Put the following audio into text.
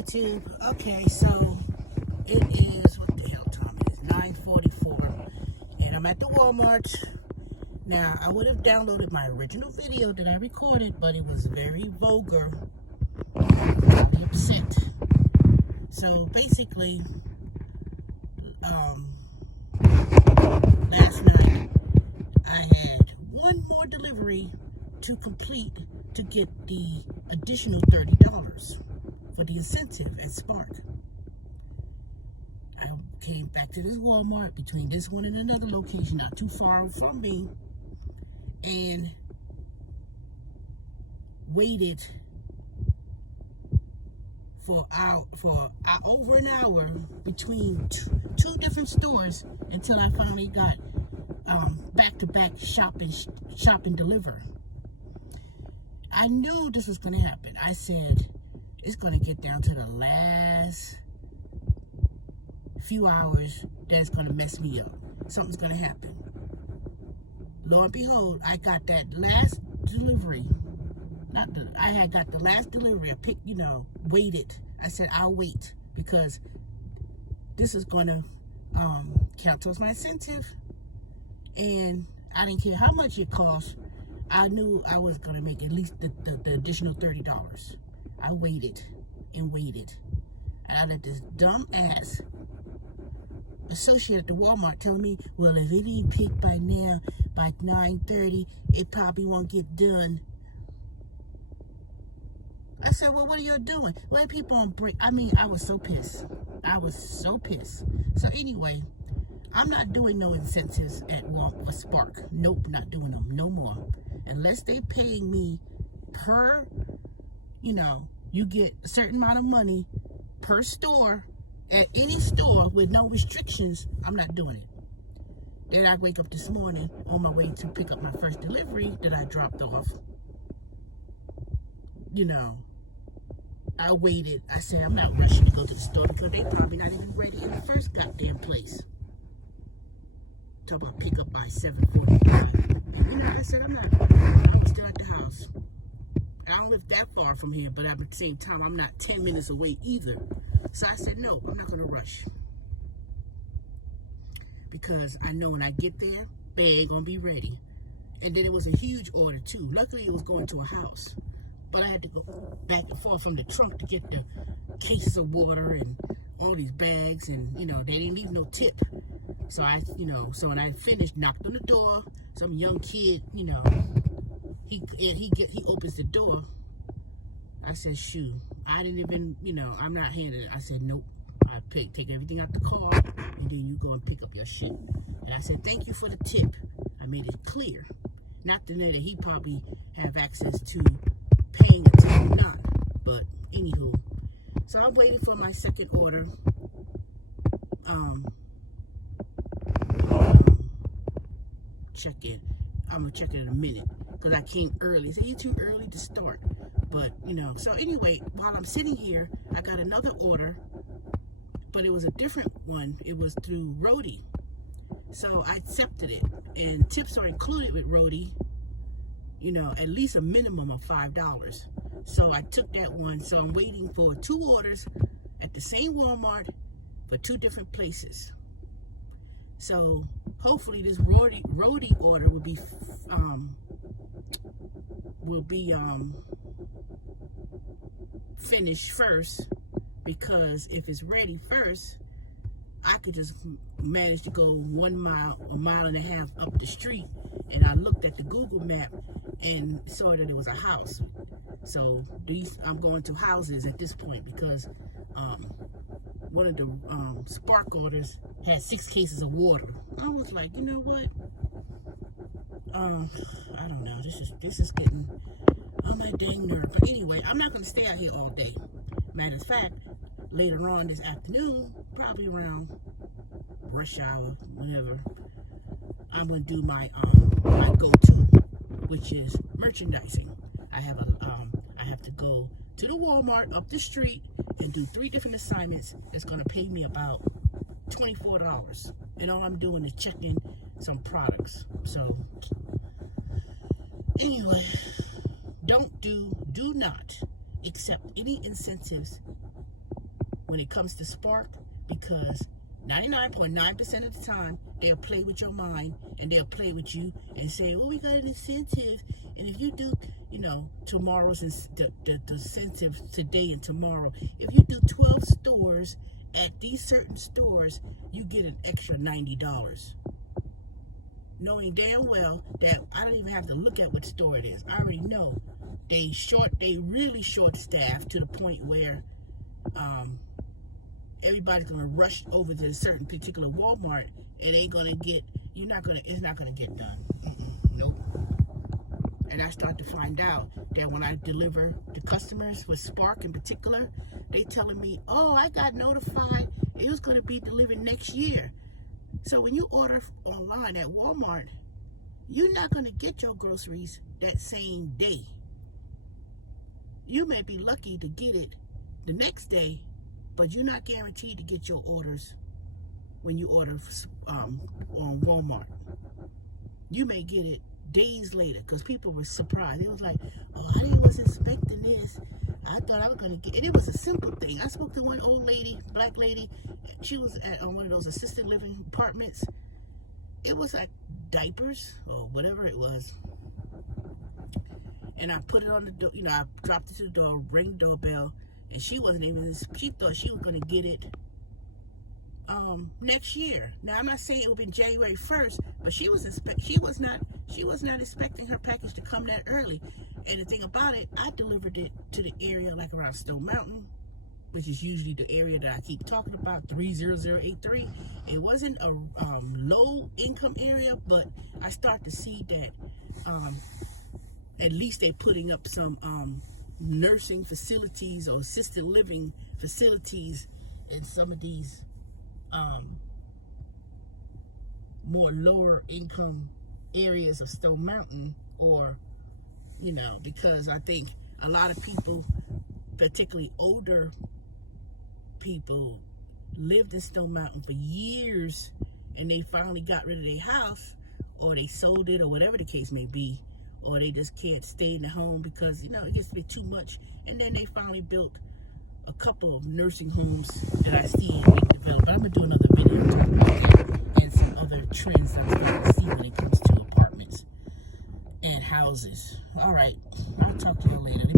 YouTube. Okay, so it is, what the hell time it is? 9:44, and I'm at the Walmart. Now, I would have downloaded my original video that I recorded, but it was very vulgar. I'll be upset. So basically, last night I had one more delivery to complete to get the additional $30 for the incentive at Spark. I came back to this Walmart between this one and another location not too far from me and waited for over an hour between two different stores until I finally got back-to-back shop and deliver. I knew this was going to happen. I said, it's going to get down to the last few hours that's going to mess me up. Something's going to happen. Lo and behold, I got that last delivery. I had got the last delivery. I picked, waited. I said, I'll wait because this is going to count towards my incentive. And I didn't care how much it cost. I knew I was going to make at least the additional $30. I waited and waited. And I let this dumb ass associate at the Walmart telling me, well, if it ain't picked by now, by 9:30, it probably won't get done. I said, well, what are you doing? Well, people on break. I mean, I was so pissed. I was so pissed. So anyway, I'm not doing no incentives at Walmart for Spark. Nope, not doing them no more. Unless they paying me per, you get a certain amount of money per store at any store with no restrictions, I'm not doing it. Then I wake up this morning on my way to pick up my first delivery that I dropped off. I waited. I said, I'm not rushing to go to the store because they probably not even ready in the first goddamn place. Talk about pick up by 7:45. I said, I'm still at the house. I don't live that far from here, but at the same time, I'm not 10 minutes away either. So I said, no, I'm not going to rush. Because I know when I get there, they ain't going to be ready. And then it was a huge order, too. Luckily, it was going to a house. But I had to go back and forth from the trunk to get the cases of water and all these bags. And, they didn't leave no tip. So so when I finished, knocked on the door. Some young kid, he opens the door. I said, shoot, I didn't even, I'm not handing it. I said, nope. I take everything out the car, and then you go and pick up your shit. And I said, thank you for the tip. I made it clear. Not to know that he probably have access to paying a tip or not. But anywho, so I'm waiting for my second order. Check in. I'm gonna check it in a minute because I came early. So you're too early to start. But so anyway, while I'm sitting here, I got another order, but it was a different one. It was through Roadie. So I accepted it, and tips are included with Roadie, at least a minimum of $5. So I took that one. So I'm waiting for 2 orders at the same Walmart for 2 different places. So hopefully this Roadie order will be finished first, because if it's ready first, I could just manage to go 1 mile, a mile and a half up the street, and I looked at the Google map and saw that it was a house. So I'm going to houses at this point because one of the Spark orders had 6 cases of water. I was like, you know what? I don't know. This is getting on my dang nerve. But anyway, I'm not going to stay out here all day. Matter of fact, later on this afternoon, probably around rush hour, whenever, I'm going to do my go-to, which is merchandising. I have to go to the Walmart up the street and do 3 different assignments. It's going to pay me about $24. And all I'm doing is checking some products. So anyway, do not accept any incentives when it comes to Spark, because 99.9% of the time they'll play with your mind and they'll play with you and say, well, we got an incentive, and if you do, tomorrow's the incentive today and tomorrow, if you do 12 stores at these certain stores, you get an extra $90, knowing damn well that I don't even have to look at what store it is. I already know they really short staffed to the point where everybody's gonna rush over to a certain particular Walmart. It's not gonna get done. Nope. And I start to find out that when I deliver to customers with Spark in particular, they telling me, oh, I got notified it was gonna be delivered next year. So when you order online at Walmart, you're not gonna get your groceries that same day. You may be lucky to get it the next day, but you're not guaranteed to get your orders when you order on Walmart. You may get it days later, because people were surprised. It was like, oh, I wasn't expecting this. I thought I was going to get it. It was a simple thing. I spoke to one old lady, black lady. She was at one of those assisted living apartments. It was like diapers or whatever it was. And I put it on the door, I dropped it to the door, rang the doorbell, and she wasn't even, she thought she was going to get it next year. Now, I'm not saying it would be January 1st, but she was not expecting her package to come that early. And the thing about it, I delivered it to the area like around Stone Mountain, which is usually the area that I keep talking about, 30083. It wasn't a low income area, but I start to see that at least they're putting up some nursing facilities or assisted living facilities in some of these more lower income areas of Stone Mountain, or because I think a lot of people, particularly older people, lived in Stone Mountain for years, and they finally got rid of their house, or they sold it, or whatever the case may be, or they just can't stay in the home because it gets to be too much. And then they finally built a couple of nursing homes that I see being developed. But I'm gonna do another video talking about that and some other trends I'm starting to see when it comes to apartments and houses. All right, I'll talk to you later.